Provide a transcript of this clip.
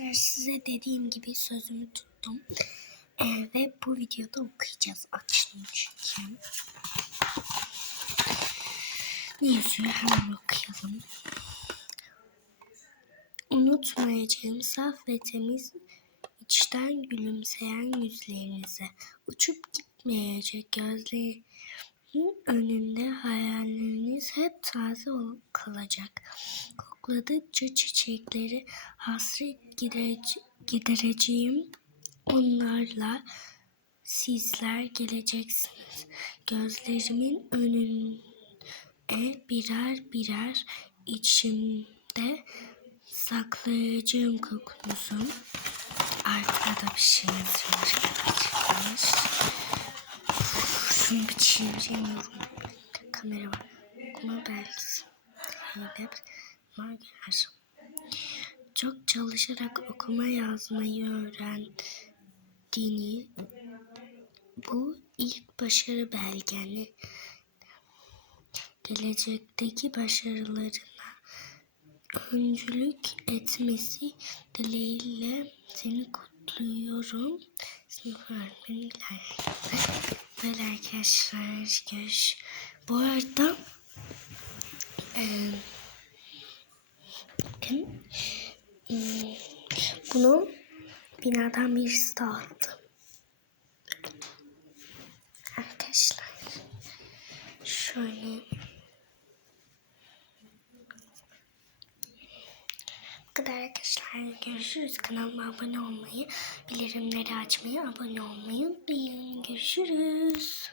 arkadaşlar size dediğim gibi sözümü tuttum. Ee, ve bu videoda okuyacağız. Açtım çünkü. Neyse hemen okuyalım. Unutmayacağım saf ve temiz içten gülümseyen yüzlerinize. Uçup gitmeyecek gözlerimin önünde hayalleriniz hep taze kalacak. Kokladıkça çiçekleri hasret giderece- gidereceğim onlarla sizler geleceksiniz. Gözlerimin önüne birer birer içimde saklayacağım kokunuzu. Arkada bir şey yazıyor. Şunu bir çeviremiyorum. Kamera var. Hedef. Marger. Çok çalışarak okuma yazmayı öğrendiğini bu ilk başarı belgeni gelecekteki başarılarına öncülük etmesi dileğiyle seni kutluyorum. İlay. Böyle arkadaşlar görüş. Bu arada eee bakın hmm, bunu binadan birisi de Bu kadar arkadaşlar. Görüşürüz. Kanalıma abone olmayı, bildirimleri açmayı, abone olmayı unutmayın. Görüşürüz.